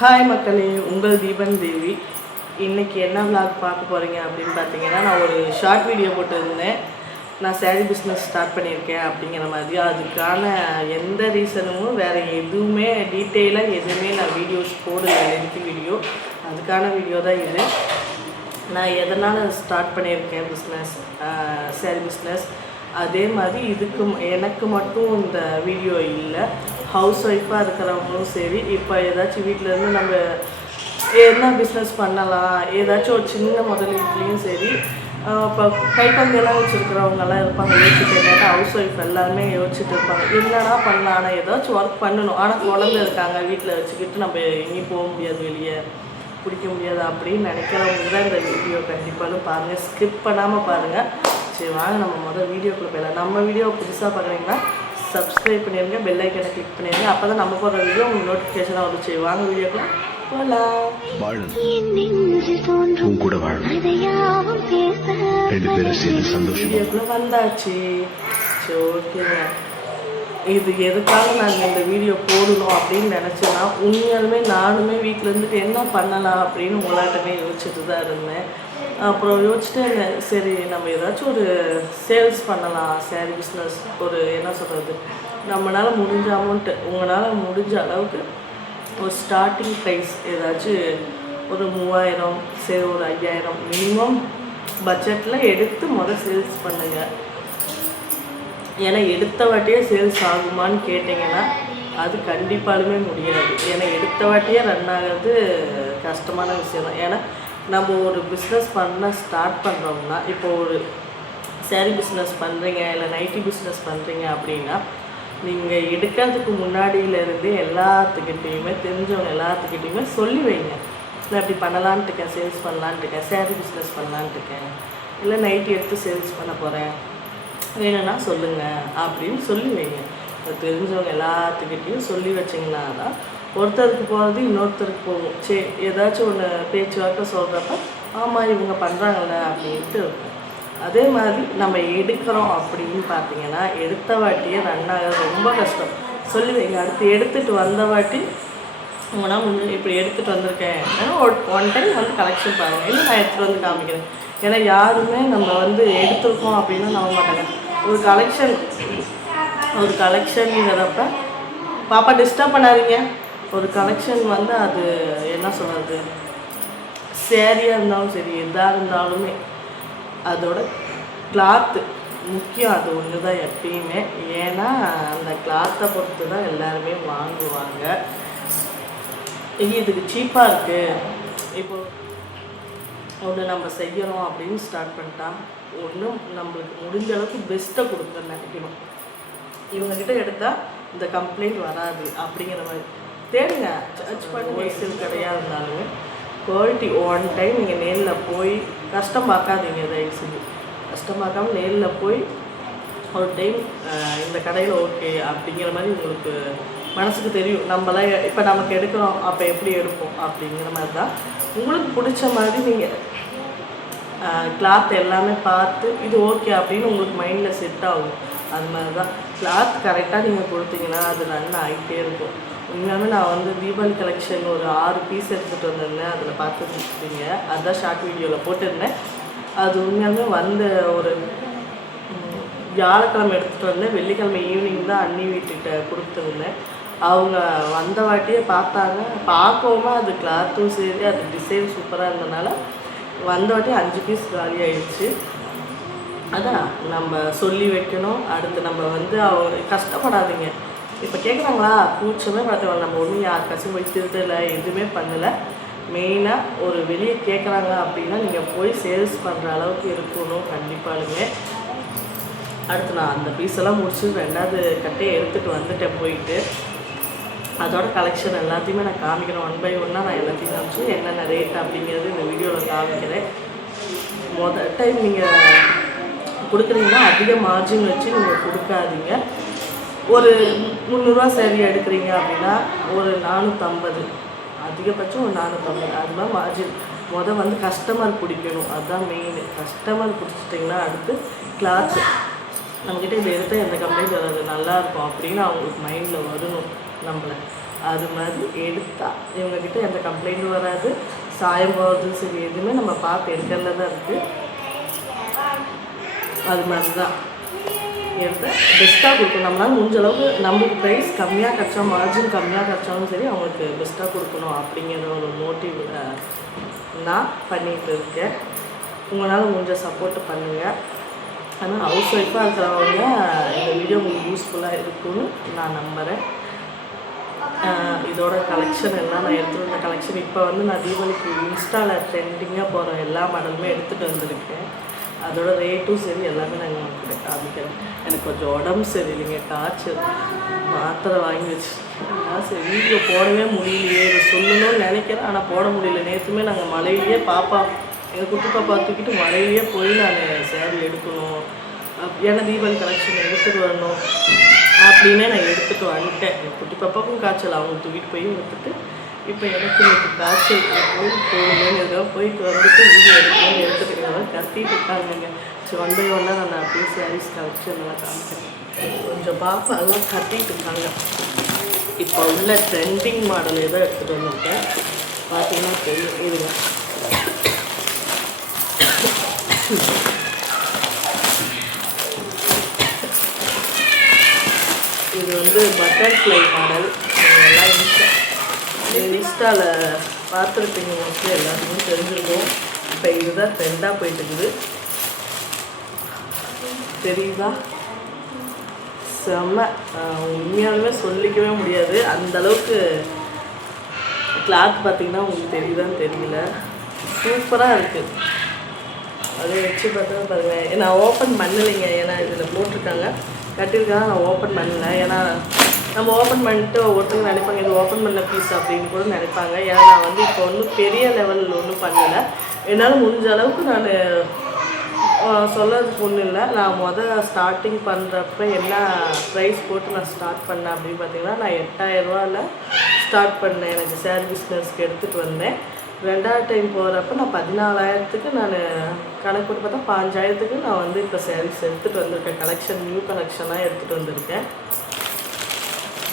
Hi மக்களே. உங்கள் தீபன் தேவி. இன்றைக்கி என்ன விளாக் பார்க்க போகிறீங்க அப்படின்னு பார்த்தீங்கன்னா நான் ஒரு ஷார்ட் வீடியோ போட்டிருந்தேன். நான் சேரீ பிஸ்னஸ் ஸ்டார்ட் பண்ணியிருக்கேன் அப்படிங்கிற மாதிரி. அதுக்கான எந்த ரீசனும் வேறு எதுவுமே டீட்டெயிலாக எதுவுமே நான் வீடியோஸ் போடல லென்த் வீடியோ அதுக்கான வீடியோ தான் இது. நான் எதனால் ஸ்டார்ட் பண்ணியிருக்கேன் பிஸ்னஸ் சேரீ பிஸ்னஸ் அதே மாதிரி இதுக்கு எனக்கு மட்டும் இந்த வீடியோ இல்லை. ஹவுஸ் ஒய்ஃபாக இருக்கிறவங்களும் சரி இப்போ ஏதாச்சும் வீட்டிலேருந்து நம்ம என்ன பிஸ்னஸ் பண்ணலாம் ஏதாச்சும் ஒரு சின்ன முதலீட்லேயும் சரி இப்போ கைப்பந்தெல்லாம் வச்சுருக்கிறவங்கெல்லாம் இருப்பாங்க யோசிச்சுட்டு ஹவுஸ் ஒய்ஃப் எல்லாருமே யோசிச்சுட்டு இருப்பாங்க என்னடா பண்ணலாம்? ஆனால் ஏதாச்சும் ஒர்க் பண்ணணும். ஆனால் குழந்தை இருக்காங்க வீட்டில் வச்சுக்கிட்டு நம்ம எங்கேயும் போக முடியாது வெளியே பிடிக்க முடியாது அப்படின்னு நினைக்கிறவங்க தான் இந்த வீடியோ கண்டிப்பாலும் பாருங்கள் ஸ்கிப் பண்ணாமல் பாருங்கள் சரி வாங்க நம்ம முதல் வீடியோக்குள்ளே போயிடலாம். நம்ம வீடியோ புதுசாக பார்க்குறீங்கன்னா சப்ஸ்கிரைப் பண்ணிடுங்க பெல் ஐக்கனை கிளிக் பண்ணிடுங்க அப்போ தான் நம்ம போடுற வீடியோ உங்களுக்கு நோட்டிஃபிகேஷனாக வரும் சரி வாங்க சந்தோஷமா. வீடியோக்குள்ளே வந்தாச்சு. சரி ஓகேங்க இது எதுக்காக நாங்கள் இந்த வீடியோ போடணும் அப்படின்னு நினச்சேன்னா உண்மையாலுமே நானுமே வீட்டில் இருந்துட்டு என்ன பண்ணலாம் அப்படின்னு உங்களாட்டமே யோசிச்சுட்டு தான் இருந்தேன். அப்புறம் யோசிச்சுட்டு சரி நம்ம ஏதாச்சும் ஒரு சேல்ஸ் பண்ணலாம் சேரீ பிஸ்னஸ் ஒரு என்ன சொல்கிறது நம்மளால் முடிஞ்ச அமௌண்ட்டு உங்களால் முடிஞ்ச அளவுக்கு ஒரு ஸ்டார்டிங் ப்ரைஸ் ஏதாச்சும் ஒரு மூவாயிரம் சரி ஒரு ஐயாயிரம் மினிமம் பட்ஜெட்டில் எடுத்து முதல் சேல்ஸ் பண்ணுங்கள் ஏன்னா எடுத்த வாட்டியே சேல்ஸ் ஆகுமான்னு கேட்டிங்கன்னா அது கண்டிப்பாலுமே முடியாது. ஏன்னா எடுத்த வாட்டியே ரன் ஆகிறது கஷ்டமான விஷயம் தான் ஏன்னா நம்ம ஒரு பிஸ்னஸ் பண்ண ஸ்டார்ட் பண்ணுறோம்னா இப்போ ஒரு சேரீ பிஸ்னஸ் பண்ணுறீங்க இல்லை நைட்டி பிஸ்னஸ் பண்ணுறீங்க அப்படின்னா நீங்கள் எடுக்கிறதுக்கு முன்னாடியிலேருந்து எல்லாத்துக்கிட்டேயுமே தெரிஞ்சவங்க எல்லாத்துக்கிட்டேயுமே சொல்லி வைங்க. நான் இப்படி பண்ணலான்ட்டு இருக்கேன் சேல்ஸ் பண்ணலான்ட்டு இருக்கேன் சேரீ பிஸ்னஸ் பண்ணலான்ட்டு இருக்கேன் இல்லை நைட்டி எடுத்து சேல்ஸ் பண்ண போகிறேன் வேணும்னா சொல்லுங்கள் அப்படின்னு சொல்லி வைங்க. இப்போ தெரிஞ்சவங்க எல்லாத்துக்கிட்டேயும் சொல்லி வச்சிங்கன்னா தான் ஒருத்தருக்கு போகிறது இன்னொருத்தருக்கு போகும். சரி ஏதாச்சும் ஒன்று பேச்சுவார்த்தை சொல்கிறப்ப ஆமாம் இவங்க பண்ணுறாங்கல்ல அப்படின்ட்டு இருக்கும். அதே மாதிரி நம்ம எடுக்கிறோம் அப்படின்னு பார்த்தீங்கன்னா எடுத்த வாட்டியே ரன் ரொம்ப கஷ்டம். சொல்லி வைங்க அடுத்து எடுத்துகிட்டு வந்த வாட்டி உங்களால் முன்னே இப்படி எடுத்துகிட்டு வந்திருக்கேன். ஏன்னா ஒன் டைம் வந்து கலெக்ஷன் பாருங்கள் இல்லை நான் எடுத்துகிட்டு வந்து காமிக்கிறேன்? ஏன்னா யாருமே நம்ம வந்து எடுத்திருக்கோம் அப்படின்னு நம்ப மாட்டாங்க. ஒரு கலெக்ஷன் ஒரு கலெக்ஷனுங்கிறப்ப பாப்பா டிஸ்டர்ப் பண்ணாதீங்க. ஒரு கலெக்ஷன் வந்து அது என்ன சொல்கிறது சேரீயாக இருந்தாலும் சரி எதாக இருந்தாலுமே அதோட கிளாத்து முக்கியம் அது ஒன்று தான் எப்பயுமே. ஏன்னா அந்த கிளாத்தை பொறுத்து தான் எல்லாருமே வாங்குவாங்க. இதுக்கு சீப்பாக இருக்குது இப்போ ஒன்று நம்ம செய்யணும் அப்படின்னு ஸ்டார்ட் பண்ணிட்டா ஒன்றும் நம்மளுக்கு முடிஞ்ச அளவுக்கு பெஸ்ட்டை கொடுக்க நினைக்கணும் இவங்கக்கிட்ட எடுத்தால் இந்த கம்ப்ளைண்ட் வராது அப்படிங்கிற மாதிரி. தேடுங்க சர்ச் பண்ணி ஹோல்சேல் கடையாக இருந்தாலுமே குவாலிட்டி ஒன் டைம் நீங்கள் நேரில் போய் கஷ்டம் பார்க்காதீங்க தயவு செஞ்சு. கஷ்டம் பார்க்காம நேரில் போய் ஒரு டைம் இந்த கடையில் ஓகே அப்படிங்கிற மாதிரி உங்களுக்கு மனசுக்கு தெரியும். நம்மளாம் இப்போ நமக்கு எடுக்கிறோம் அப்போ எப்படி எடுப்போம் அப்படிங்கிற மாதிரி தான். உங்களுக்கு பிடிச்ச மாதிரி நீங்கள் கிளாத் எல்லாமே பார்த்து இது ஓகே அப்படின்னு உங்களுக்கு மைண்டில் செட் ஆகும். அது மாதிரி தான். கிளாத் கரெக்டாக நீங்கள் கொடுத்தீங்கன்னா அது ரன் ஆகிட்டே இருக்கும். உண்மையாலுமே நான் வந்து தீபாவளி கலெக்ஷன் ஒரு ஆறு பீஸ் எடுத்துகிட்டு வந்திருந்தேன். அதில் பார்த்துருப்பீங்க அதுதான் ஷார்ட் வீடியோவில் போட்டிருந்தேன். அது உண்மையாலுமே வந்த ஒரு வியாழக்கிழமை எடுத்துகிட்டு வந்தேன். வெள்ளிக்கிழமை ஈவினிங் தான் அண்ணி வீட்டுக்கிட்ட கொடுத்துருந்தேன். அவங்க வந்த வாட்டியே பார்த்தாங்க. பார்க்கவும் அது கிளாத்தும் சரி அது டிசைன் சூப்பராக இருந்தனால வந்த வாட்டி அஞ்சு பீஸ் காலி ஆயிடுச்சு. அதான் நம்ம சொல்லி வைக்கணும். அடுத்து நம்ம வந்து அவங்க கஷ்டப்படாதீங்க. இப்போ கேட்குறாங்களா? கூச்சமே பார்த்து நம்ம ஒன்றும் யாருக்காச்சும் போய் திருத்தலை எதுவுமே பண்ணலை. மெயினாக ஒரு வெளியே கேட்குறாங்க அப்படின்னா நீங்கள் போய் சேல்ஸ் பண்ணுற அளவுக்கு இருக்கணும். கண்டிப்பாலுமே அடுத்து நான் அந்த பீஸ் எல்லாம் முடிச்சு ரெண்டாவது கட்டையை எடுத்துகிட்டு வந்துட்டேன் போயிட்டு. அதோட கலெக்ஷன் எல்லாத்தையுமே நான் காமிக்கிறேன். ஒன் பை ஒன்னாக நான் எல்லாத்தையும் காமிச்சு என்னென்ன ரேட் அப்படிங்கிறது இந்த வீடியோவில் காமிக்கிறேன். முதல் டைம் நீங்கள் கொடுக்குறீங்கன்னா அதிக மார்ஜின் வச்சு நீங்கள் கொடுக்காதீங்க. ஒரு முந்நூறுரூவா சேரீ எடுக்கிறீங்க அப்படின்னா ஒரு நானூற்றம்பது அதிகபட்சம் ஒரு நானூற்றம்பது அது மாதிரி மார்ஜின் மொதல் வந்து கஸ்டமர் பிடிக்கணும். அதுதான் மெயின் கஸ்டமர் பிடிச்சிட்டிங்கன்னா அடுத்து கிளாத் நம்மக்கிட்ட இதை எடுத்தால் எந்த கம்ப்ளைண்ட் வராது நல்லாயிருக்கும் அப்படின்னு அவங்களுக்கு மைண்டில் வரணும் நம்மளை. அது மாதிரி எடுத்தால் இவங்கக்கிட்ட எந்த கம்ப்ளைண்ட்டும் வராது. சாயம் போகிறதும் சரி எதுவுமே நம்ம பார்த்து எடுக்கிறதுல தான் இருக்குது அது மாதிரி தான் எடுத்து பெஸ்ட்டாக கொடுக்கணும். நம்மளால் முடிஞ்ச அளவுக்கு நம்மளுக்கு ப்ரைஸ் கம்மியாக கிடச்சா மார்ஜின் கம்மியாக கிடச்சாலும் சரி அவங்களுக்கு பெஸ்ட்டாக கொடுக்கணும் அப்படிங்கிற ஒரு மோட்டிவ் நான் பண்ணிகிட்டு இருக்கேன். உங்களால் முடிஞ்ச சப்போர்ட் பண்ணுங்கள் ஆனால் ஹவுஸ் ஒய்ஃபாக இருக்கிறவங்க இந்த வீடியோ உங்களுக்கு யூஸ்ஃபுல்லாக இருக்கும்னு நான் நம்புகிறேன் இதோட கலெக்ஷன் எல்லாம் நான் எடுத்துகிட்டு வந்த கலெக்ஷன் இப்போ வந்து நான் தீபாவளிக்கு இன்ஸ்டாவில் ட்ரெண்டிங்காக போகிற எல்லா மாடலுமே எடுத்துகிட்டு வந்திருக்கேன். அதோட ரேட்டும் சரி எல்லாமே நாங்கள் உங்களுக்கு காமிக்கிறேன். எனக்கு கொஞ்சம் உடம்பு சரியில்லைங்க காய்ச்சல். மாத்திரை வாங்கி வச்சு சரி வீட்டில் போடவே முடியலையே. இதை சொல்லணும்னு நினைக்கிறேன் ஆனால் போட முடியல. நேற்றுமே நாங்கள் மலையிலேயே பாப்பா எங்கள் குட்டி பாப்பா தூக்கிட்டு மலையிலேயே போய் நான் சேரீ எடுக்கணும். ஏன்னா தீபாவளி கலெக்ஷன் எடுத்துகிட்டு வரணும். அப்படின்னே நான் எடுத்துகிட்டு வந்துட்டேன். என் குட்டி பாப்பாவுக்கும் காய்ச்சல். அவங்க தூக்கிட்டு போய் எடுத்துகிட்டு இப்போ எனக்கு இன்னைக்கு காய்ச்சல் போய் போகணும்னு இருக்கோம் போயிட்டு வந்துட்டு வீடியோ எடுக்கணும்னு எடுத்துக்கிறவங்க இருக்காங்க கத்திட்டு இருக்காங்க சரி ஒன் பை ஒன்னாக நான் அப்படியே சாரீஸ் கலெக்ஷன் எல்லாம் காமிக்கிறேன். கொஞ்சம் பாப்பா எல்லாம் கத்திட்டு இருக்காங்க. இப்போ உள்ள ட்ரெண்டிங் மாடல் ஏதோ எடுத்துகிட்டு வந்திருக்கேன். பார்த்தீங்கன்னா தெரியும். இதுங்க இது வந்து பட்டர்ஃப்ளை மாடல் எல்லாம் இன்ஸ்டா இன்ஸ்டாவில் பார்த்துருப்பீங்க மோஸ்ட்லி எல்லாத்துக்கும் தெரிஞ்சிருக்கும். இப்போ இதுதான் ட்ரெண்டாக போயிட்டு இருக்குது தெரியுதா? செம்ம உண்மையாலுமே சொல்லிக்கவே முடியாது. அந்த அளவுக்கு கிளாத் பார்த்தீங்கன்னா உங்களுக்கு தெரியுதான்னு தெரியல. சூப்பராக இருக்குது அதை வச்சு பார்த்தா பாருங்கள் நான் ஓப்பன் பண்ணலைங்க. ஏன்னா இதில் போட்டிருக்காங்க. கட்டியிருக்காங்க நான் ஓப்பன் பண்ணல. ஏன்னா நம்ம ஓப்பன் பண்ணிட்டு ஒவ்வொருத்தங்க நினைப்பாங்க இது ஓப்பன் பண்ண பீஸ் அப்படின்னு கூட நினைப்பாங்க. ஏன்னா நான் வந்து இப்போ ஒன்றும் பெரிய லெவலில் ஒன்றும் பண்ணலை. என்னால் முடிஞ்ச அளவுக்கு நான் சொல்லறதுக்கு ஒன்றும் இல்லை. நான் முதல் ஸ்டார்டிங் பண்ணுறப்ப என்ன ப்ரைஸ் போட்டு நான் ஸ்டார்ட் பண்ணேன் அப்படின்னு பார்த்தீங்கன்னா நான் எட்டாயிரரூவாவில் ஸ்டார்ட் பண்ணேன். எனக்கு சேர் பிஸ்னஸ்க்கு எடுத்துகிட்டு வந்தேன். ரெண்டாவது டைம் போகிறப்ப நான் பதினாலாயிரத்துக்கு நான் கணக்கு போட்டு பார்த்தா பாஞ்சாயிரத்துக்கு நான் வந்து இப்போ சாரீஸ் எடுத்துகிட்டு வந்திருக்கேன். கலெக்ஷன் நியூ கலெக்ஷனாக எடுத்துகிட்டு வந்திருக்கேன்.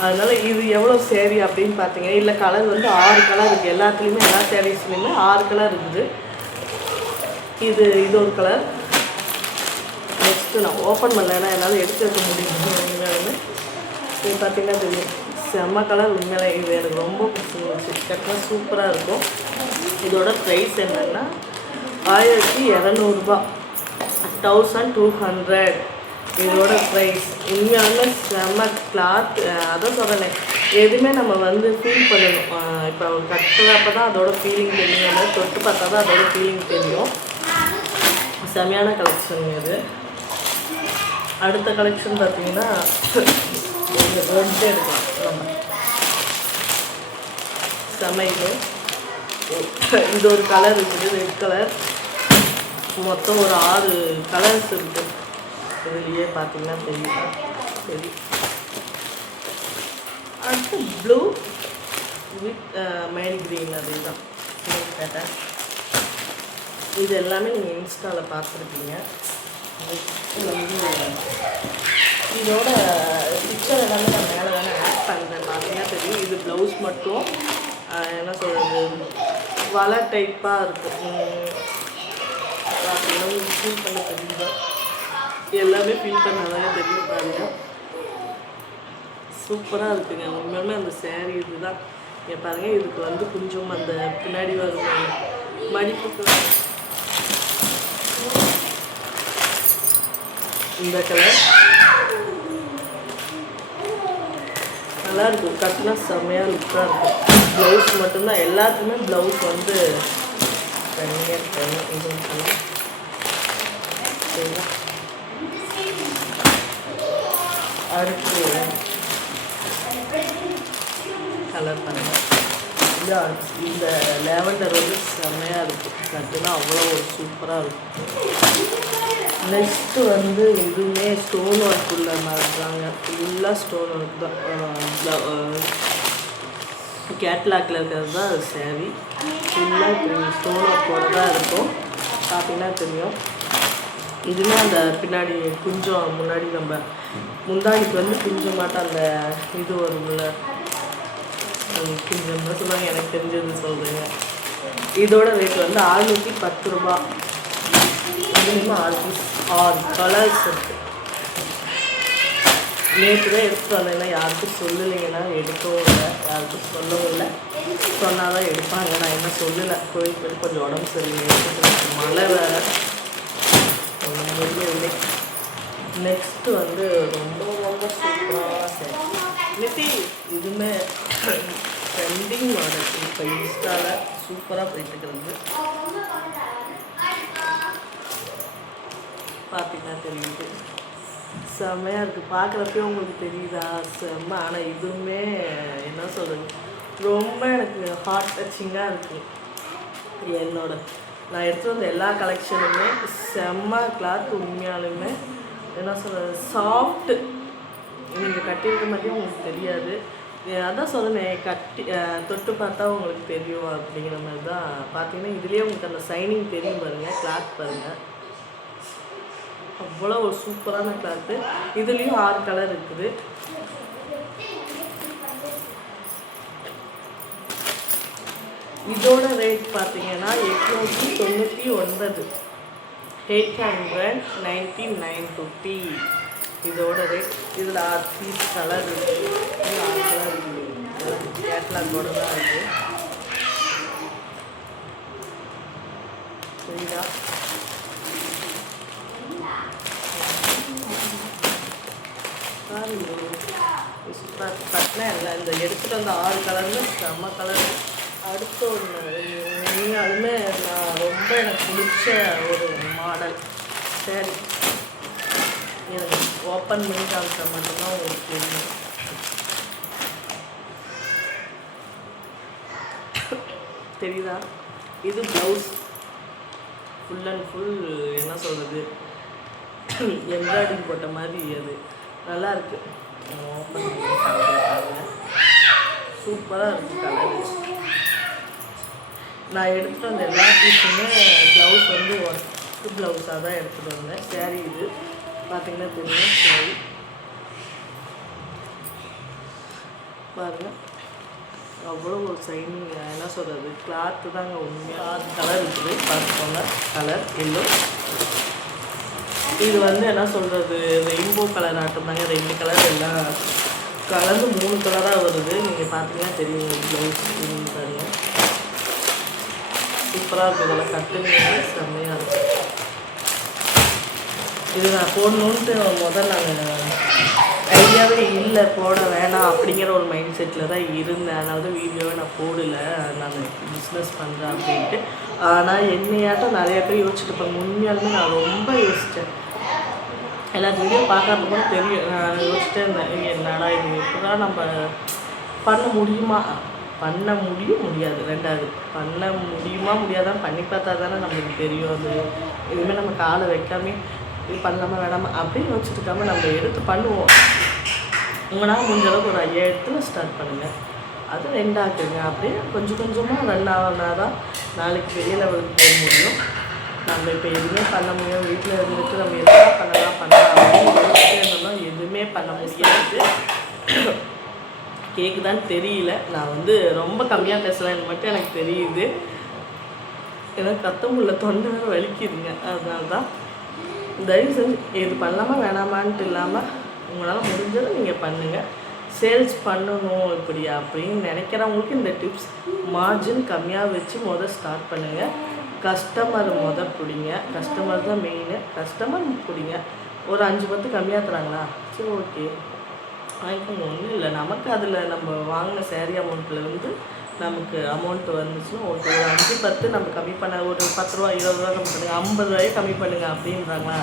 அதனால் இது எவ்வளோ சேரீ அப்படின்னு பார்த்தீங்க? இல்லை கலர் வந்து ஆறு கலர் இருக்குது எல்லாத்துலேயுமே எல்லா சேரீஸ்லேயுமே ஆறு கலர் இருக்குது. இது இது ஒரு கலர் நெக்ஸ்ட்டு நான் ஓப்பன் பண்ணலைன்னா என்னால் எடுத்து வைக்க முடியும்? உண்மையாலுமே. இது பார்த்தீங்கன்னா தெரியும் செம்ம கலர் உண்மையிலே இது எனக்கு ரொம்ப பிடிச்சிருந்துச்சு. கட்டினா சூப்பராக இருக்கும். இதோட ப்ரைஸ் என்னென்னா ஆயிரத்தி இரநூறுபா. தௌசண்ட் டூ ஹண்ட்ரட் இதோட ப்ரைஸ் உண்மையான செம்ம கிளாத் அதான் சொல்கிறேன் எதுவுமே நம்ம வந்து ஃபீல் பண்ணணும். இப்போ கட்டுறப்ப தான் அதோட ஃபீலிங் தெரியும். நம்ம தொட்டு பார்த்தா தான் அதோட ஃபீலிங் தெரியும். செமையான கலெக்ஷன் இது. அடுத்த கலெக்ஷன் பார்த்தீங்கன்னா ரெண்டு எடுக்கலாம். நம்ம. இது ஒரு கலர் இருக்குது ரெட் கலர் மொத்தம் ஒரு ஆறு கலர்ஸ் இருக்குது வெளியே பார்த்தீங்கன்னா தெரியும் சரி. அடுத்து ப்ளூ வித் மெயின் க்ரீன் அதுதான். பேட்டர்ன் இது எல்லாமே நீங்கள் இன்ஸ்டாவில் பார்த்துருப்பீங்க வந்து இதோட பிக்சர் எல்லாமே நான் மேலே தானே ஆட் பண்ணுறேன் பார்த்தீங்கன்னா தெரியும். இது ப்ளவுஸ் மட்டும். என்ன சொல்கிறது வலை டைப்பாக இருக்கும் உங்களுக்கு ஃபீல் பண்ண தெரியுதா? எல்லாமே ஃபீல் பண்ணாதானே தெரியும் பாருங்க. சூப்பராக இருக்குங்க. உண்மையுமே அந்த சேரீ இதுதான். இங்கே பாருங்க இதுக்கு வந்து கொஞ்சம் அந்த பின்னாடி வரும் மடிப்புக்கு இந்த கலர் நல்லா இருக்கும் கட்டினா செம்மையாக லுக்காக இருக்கும். ப்ளவுஸ் மட்டும்தான். எல்லாத்துக்குமே ப்ளவுஸ் வந்து தனியாக இருக்கணும் இது பண்ணலாம் சரிங்களா அடுத்து கலர் பண்ணுங்கள் இந்த இந்த லேவண்டர் வந்து செம்மையாக இருக்கும் கட்டுனா அவ்வளோ ஒரு சூப்பராக இருக்கும் நெக்ஸ்ட்டு வந்து இதுவுமே ஸ்டோன் ஒர்க் உள்ள மாதிரிதாங்க. ஃபுல்லாக ஸ்டோன் ஒர்க் தான். கேட்லாக்ல இருக்கிறது தான் அது சேவி ஃபுல்லாக இப்படி ஸ்டோன் ஒர்க்கோட தான் இருக்கும். பார்த்தீங்கன்னா தெரியும். இதுவுமே அந்த பின்னாடி கொஞ்சம் முன்னாடி நம்ம முந்தாடிக்கு வந்து குஞ்சமாட்ட அந்த இது வரும்ல. கொஞ்சம் சொல்லுவாங்க எனக்கு தெரிஞ்சது சொல்கிறேங்க இதோட ரேட் வந்து ஆறுநூற்றி பத்து ரூபா. மினிமம் ஆறு பீஸ் ஆறு கலர்ஸ் இருக்குது நேற்று தான் எடுத்துட்டு வந்தேன்னா யாருக்கும் சொல்லலைங்கன்னா எடுக்கவும் இல்லை. யாருக்கும் சொல்லவும் இல்லை. சொன்னால் தான் எடுப்பாங்க. நான் என்ன சொல்லலை? கோயிலுக்கு போய் கொஞ்சம் உடம்பு சரியில்லை. மழை வேறு. ஒன்றும் இல்லை நெக்ஸ்ட்டு வந்து ரொம்ப ரொம்ப சூப்பராக சரி நித்தி இதுவுமே ட்ரெண்டிங் மாடல் இப்போ இன்ஸ்டாவில் சூப்பராக போயிட்டு இருக்கிறது பார்த்தீங்கன்னா தெரியுது. செம்மையாக இருக்குது பார்க்குறப்பே உங்களுக்கு தெரியுதா? செம்ம. ஆனால் இதுவுமே என்ன சொல்கிறது ரொம்ப எனக்கு ஹார்ட் டச்சிங்காக இருக்குது என்னோட நான் எடுத்து வந்த எல்லா கலெக்ஷனுமே செம்ம கிளாத் உண்மையாலுமே என்ன சொல்கிறது சாஃப்ட்டு நீங்கள் கட்டியிருக்க மாதிரியும் உங்களுக்கு தெரியாது. அதான் சொன்னேன் கட்டி தொட்டு பார்த்தா உங்களுக்கு தெரியும் அப்படிங்கிற மாதிரி தான் பார்த்தீங்கன்னா இதுலேயே உங்களுக்கு அந்த சைனிங் தெரியும் பாருங்கள் கிளாத் பாருங்கள் அவ்வளோ ஒரு சூப்பரான கிளாத்து இதுலேயும் ஆறு கலர் இருக்குது. இதோட ரேட் பார்த்தீங்கன்னா எட்நூற்றி தொண்ணூற்றி ஒன்பது. Eight hundred ninety nine fifty இதோட ரேட் இதில் ஆறு பீஸ் கலர் இருக்குது ஆறு கலர் இருக்குது தான் இருக்குது சரிங்களா சூப்பராக பட்டினா இல்லை இந்த எடுத்துகிட்டு வந்த ஆறு கலர்ல செம்ம கலர். அடுத்த ஒன்று உண்மையாலுமே நான் ரொம்ப எனக்கு பிடிச்ச ஒரு மாடல் சரி. ஓப்பன் பண்ணி காமிச்சா மட்டும்தான் உங்களுக்கு தெரியும். தெரியுதா? இது ப்ளவுஸ் ஃபுல் அண்ட் ஃபுல் என்ன சொல்கிறது எம்ப்ராய்டிங் போட்ட மாதிரி அது. நல்லா இருக்கு. ஓப்பன் பண்ணி காமிக்கிறேன் சூப்பராக இருக்கு கலர் நான் எடுத்துகிட்டு வந்த எல்லா பீஸுமே ப்ளவுஸ் வந்து ஒர்க்கு ப்ளவுஸாக தான் எடுத்துகிட்டு வந்தேன். சேரீ இது. பார்த்தீங்கன்னா தெரியும். சேரீ. பாருங்கள் அவ்வளோ ஒரு சைனிங் என்ன சொல்கிறது கிளாத்து தாங்க உண்மையாக கலர் இருக்குது. பார்த்துக்கோங்க. கலர் எல்லோ இது வந்து என்ன சொல்கிறது ரெயின்போ கலர் ஆட்டம் தாங்க. ரெண்டு கலர் எல்லாம் கலந்து மூணு கலராக வருது. நீங்கள் பார்த்தீங்கன்னா தெரியும். ப்ளவுஸ் பாருங்க. சூப்பராக இருக்குது இதெல்லாம் கட்டுங்க செம்மையாக இருக்கும் இது நான் போடணுன்ட்டு முதல்ல நாங்கள் ஐடியாவே இல்லை போட வேணாம் அப்படிங்கிற ஒரு மைண்ட் செட்டில் தான் இருந்தேன். அதாவது வீடியோவை நான் போடல நான் பிஸ்னஸ் பண்ணுறேன் அப்படின்ட்டு. ஆனால் என்னையாட்டம் நிறைய பேர் யோசிச்சுட்டு இருப்பாங்க. உண்மையாலுமே நான் ரொம்ப யோசித்தேன் எல்லா வீடியோ பார்க்கறது கூட தெரியும். நான் யோசிச்சுட்டே இருந்தேன் என்னடா இது? எப்படா நம்ம பண்ண முடியுமா? பண்ண முடியும் முடியாது. ரெண்டாவது பண்ண முடியுமா முடியாதான் பண்ணி பார்த்தா தானே நம்மளுக்கு தெரியும். அது இதுவுமே நம்ம காலை வைக்காமே. இது பண்ணலாமா வேணாமா அப்படின்னு யோசிச்சுட்டு இருக்காம நம்ம எடுத்து பண்ணுவோம். உங்களால் முடிஞ்ச அளவுக்கு ஒரு ஐயாயிரத்துல ஸ்டார்ட் பண்ணுங்கள் அது ரெண்டாக்குங்க. அப்படியே கொஞ்சம் கொஞ்சமாக ரன் ஆகினா தான் நாளைக்கு பெரிய லெவலுக்கு போக முடியும். நம்ம இப்போ எதுவுமே பண்ண முடியும் வீட்டில் இருந்துட்டு நம்ம எதுனா பண்ணலாம் பண்ணலாம் அப்படின்னு இருந்தோம்னா எதுவுமே பண்ண முடியாது. கேட்குதான்னு தெரியல. நான் வந்து ரொம்ப கம்மியாக பேசுகிறேன்னு மட்டும் எனக்கு தெரியுது. ஏன்னா கத்த முடியல தொண்டை வேறு வலிக்குதுங்க. அதனால தான் தயவு செஞ்சு இது பண்ணலாமா வேணாமான்ட்டு இல்லாமல் உங்களால் முடிஞ்சதை நீங்கள் பண்ணுங்கள் சேல்ஸ் பண்ணணும் இப்படியா அப்படின்னு நினைக்கிறவங்களுக்கு இந்த டிப்ஸ் மார்ஜின் கம்மியாக வச்சு முதல் ஸ்டார்ட் பண்ணுங்கள் கஸ்டமர் மொதல் பிடிங்க. கஸ்டமர் தான் மெயின் கஸ்டமர் பிடிங்க. ஒரு அஞ்சு பத்து கம்மியாக தராங்களா? சரி ஓகே வாங்கிக்கோங்க. ஒன்றும் இல்லை. நமக்கு அதில் நம்ம வாங்கின சேரீ அமௌண்ட்டில் வந்து நமக்கு அமௌண்ட் வந்துச்சுன்னா ஓகே ஒரு அஞ்சு பத்து நம்ம கம்மி பண்ண ஒரு பத்து ரூபா இருபது ரூபா கம்மி பண்ணுங்கள் ஐம்பது ரூபாயே கம்மி பண்ணுங்க அப்படின்றாங்களா?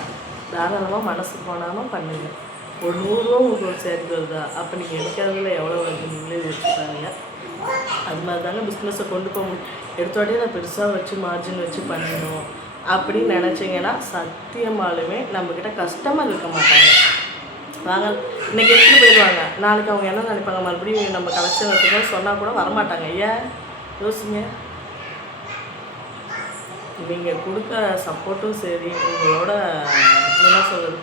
தாராளமாக மனசு போனாலும் பண்ணுங்க. ஒரு நூறுரூவா உங்களுக்கு ஒரு சேரீ வருதா? அப்போ நீங்கள் எடுக்கிறதுல எவ்வளோ வருது நீங்களே வச்சுருக்காங்க அது மாதிரி தாங்க பிஸ்னஸை கொண்டு போக முடியும். எடுத்தோடய நான் பெருசாக வச்சு மார்ஜின் வச்சு பண்ணணும் அப்படின்னு நினச்சிங்கன்னா சத்தியமாலுமே நம்மக்கிட்ட கஸ்டமர் இருக்க மாட்டாங்க. வாங்க. இன்னைக்கு எடுத்துகிட்டு போயிடுவாங்க நாளைக்கு அவங்க என்ன நினைப்பாங்க? மறுபடியும் நம்ம கலெக்ஷன் எடுத்துக்கணும் சொன்னால் கூட வரமாட்டாங்க. ஏன் யோசிங்க. நீங்கள் கொடுக்க சப்போர்ட்டும் சரி உங்களோட என்ன சொல்கிறது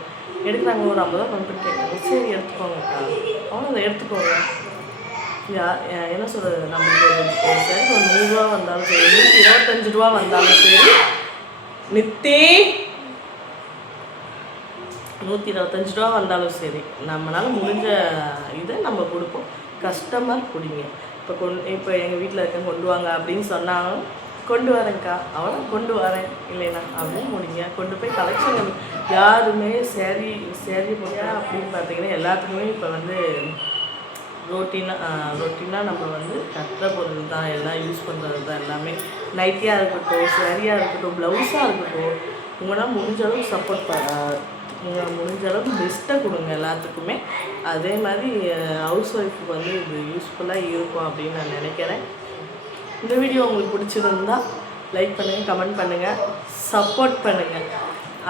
எடுக்கிறாங்க ஒரு ஐம்பது ரூபா பண்ணி கேட்குறாங்க சரி எடுத்துக்கோங்கக்கா. அவங்க அதை எடுத்துக்கோங்க. யா என்ன சொல்கிறது நம்மளுக்கு ஒரு சரி ஒரு நூறுரூவா வந்தாலும் சரி நூற்றி இருபத்தஞ்சு ரூபா வந்தாலும் சரி நித்தி நூற்றி இருபத்தஞ்சு ரூபா வந்தாலும் சரி நம்மளால் முடிஞ்ச இதை நம்ம கொடுப்போம். கஸ்டமர் பிடிங்க இப்போ கொண்டு இப்போ எங்கள் வீட்டில் இருக்க கொண்டு வாங்க அப்படின்னு சொன்னாலும் கொண்டு வரேன்க்கா அவனை கொண்டு வரேன் இல்லைன்னா அப்படின்னு முடிங்க. கொண்டு போய் கலெக்ஷன் யாருமே சேரீ சேரீ போட்டா அப்படின்னு பார்த்தீங்கன்னா எல்லாத்துக்குமே இப்போ வந்து ரொட்டீனாக ரொட்டீனாக நம்ம வந்து கட்டுற பொருள் தான் எல்லாம் யூஸ் பண்ணுறது தான் எல்லாமே. நைட்டியாக இருக்கட்டும் சேரீயாக இருக்கட்டும் ப்ளவுஸாக இருக்கட்டும் உங்களால் முடிஞ்ச அளவுக்கு சப்போர்ட் ப நீங்கள் முடிஞ்ச அளவுக்கு பெஸ்ட்டை கொடுங்க எல்லாத்துக்குமே. அதே மாதிரி ஹவுஸ் ஒய்ஃபுக்கு வந்து இது யூஸ்ஃபுல்லாக இருக்கும் அப்படின்னு நான் நினைக்கிறேன். இந்த வீடியோ உங்களுக்கு பிடிச்சிருந்தா லைக் பண்ணுங்கள் கமெண்ட் பண்ணுங்கள் சப்போர்ட் பண்ணுங்கள்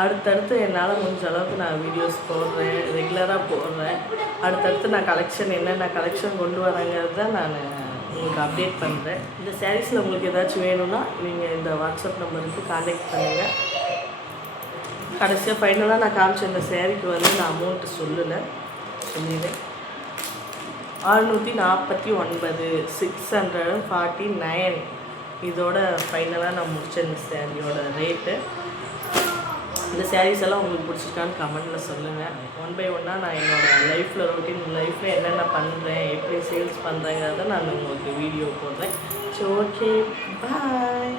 அடுத்தடுத்து என்னால் முடிஞ்ச அளவுக்கு நான் வீடியோஸ் போடுறேன் ரெகுலராக போடுறேன். அடுத்தடுத்து நான் கலெக்ஷன் என்னென்ன கலெக்ஷன் கொண்டு வரேங்கிறத நான் உங்களுக்கு அப்டேட் பண்ணுறேன் இந்த சாரீஸில் உங்களுக்கு ஏதாச்சும் வேணும்னா நீங்கள் இந்த வாட்ஸ்அப் நம்பருக்கு காண்டாக்ட் பண்ணுங்கள் கடைசியாக ஃபைனலாக நான் காமிச்ச இந்த சேரீக்கு வந்து நான் அமௌண்ட்டு சொல்லலை. சொல்லிடுறேன். ஆறுநூற்றி நாற்பத்தி ஒன்பது சிக்ஸ் ஹண்ட்ரட் ஃபார்ட்டி நைன் இதோட ஃபைனலாக நான் முடிச்ச இந்த சேரீயோட ரேட்டு இந்த சாரீஸ் எல்லாம் உங்களுக்கு பிடிச்சிருக்கான்னு கமெண்ட்டில் சொல்லுங்கள் ஒன் பை ஒன்னாக நான் என்னோடய லைஃப்பில் ரொட்டீன் லைஃப்பில் என்னென்ன பண்ணுறேன் எப்படி சேல்ஸ் பண்ணுறேங்கிறத நான் உங்களுக்கு வீடியோ போடுறேன். So okay bye